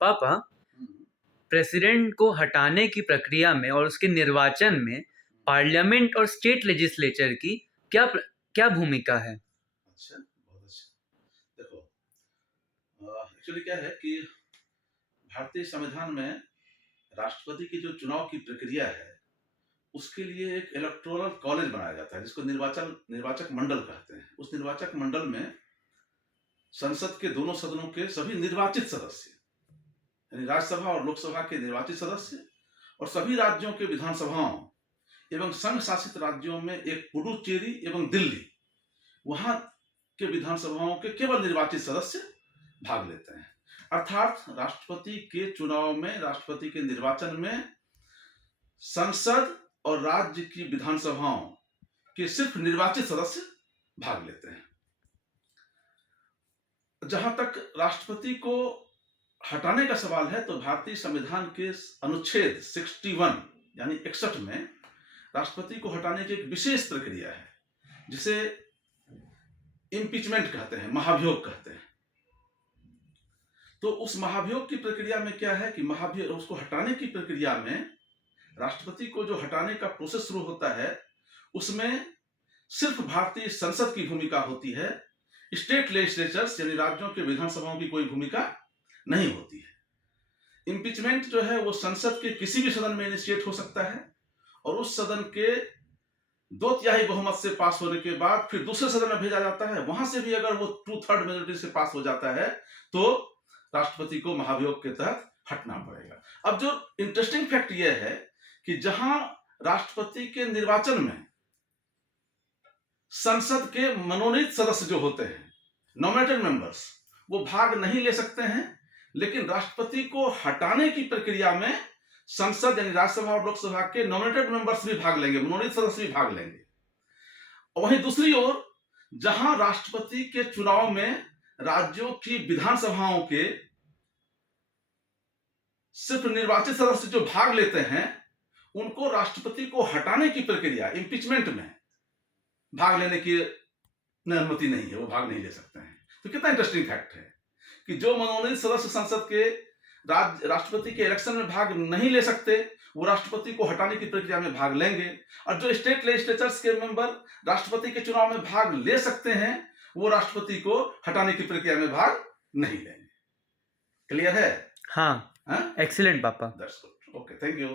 पापा, हम्म, प्रेसिडेंट को हटाने की प्रक्रिया में और उसके निर्वाचन में पार्लियामेंट और स्टेट लेजिस्लेचर की क्या भूमिका है? अच्छा, बहुत अच्छा। देखो, एक्चुअली क्या है कि भारतीय संविधान में राष्ट्रपति की जो चुनाव की प्रक्रिया है, उसके लिए एक इलेक्टोरल कॉलेज बनाया जाता है, जिसको निर्वाचक मंडल कहते हैं। उस निर्वाचक मंडल में संसद के दोनों सदनों के सभी निर्वाचित सदस्य, यानी राज्यसभा और लोकसभा के निर्वाचित सदस्य, और सभी राज्यों के विधानसभाओं एवं संघ शासित राज्यों में एक पुडुचेरी एवं दिल्ली, वहां के विधानसभाओं के केवल निर्वाचित सदस्य भाग लेते हैं। अर्थात राष्ट्रपति के चुनाव में, राष्ट्रपति के निर्वाचन में संसद और राज्य की विधानसभाओं के सिर्फ निर्वाचित सदस्य भाग लेते हैं। जहां तक राष्ट्रपति को हटाने का सवाल है, तो भारतीय संविधान के अनुच्छेद 61 यानी 61 में राष्ट्रपति को हटाने की एक विशेष प्रक्रिया है, जिसे इम्पीचमेंट कहते हैं, महाभियोग कहते हैं। तो उस महाभियोग की प्रक्रिया में क्या है कि महाभियोग, उसको हटाने की प्रक्रिया में राष्ट्रपति को जो हटाने का प्रोसेस शुरू होता है, उसमें सिर्फ भारतीय संसद की भूमिका होती है। स्टेट लेजिस्लेचर्स यानी राज्यों के विधानसभाओं की कोई भूमिका नहीं होती है। इम्पीचमेंट जो है वो संसद के किसी भी सदन में इनिशिएट हो सकता है, और उस सदन के 2/3 बहुमत से पास होने के बाद फिर दूसरे सदन में भेजा जाता है। वहां से भी अगर वो 2/3 मेजोरिटी से पास हो जाता है, तो राष्ट्रपति को महाभियोग के तहत हटना पड़ेगा। अब जो इंटरेस्टिंग फैक्ट यह है कि जहां राष्ट्रपति के निर्वाचन में संसद के मनोनीत सदस्य जो होते हैं, नॉमिनेटेड मेंबर्स, वो भाग नहीं ले सकते हैं, लेकिन राष्ट्रपति को हटाने की प्रक्रिया में संसद यानी राज्यसभा और लोकसभा के नॉमिनेटेड मेंबर्स भी भाग लेंगे, मनोनीत सदस्य भी भाग लेंगे। और वहीं दूसरी ओर, जहां राष्ट्रपति के चुनाव में राज्यों की विधानसभाओं के सिर्फ निर्वाचित सदस्य जो भाग लेते हैं, उनको राष्ट्रपति को हटाने की प्रक्रिया, इम्पीचमेंट में भाग लेने की अनुमति नहीं है, वो भाग नहीं ले सकते हैं। तो कितना इंटरेस्टिंग फैक्ट है कि जो मनोनीत सदस्य संसद के राष्ट्रपति के इलेक्शन में भाग नहीं ले सकते, वो राष्ट्रपति को हटाने की प्रक्रिया में भाग लेंगे, और जो स्टेट लेजिस्लेचर्स के मेंबर राष्ट्रपति के चुनाव में भाग ले सकते हैं, वो राष्ट्रपति को हटाने की प्रक्रिया में भाग नहीं लेंगे। क्लियर है? हाँ, एक्सीलेंट पापा। That's good. Okay, thank you.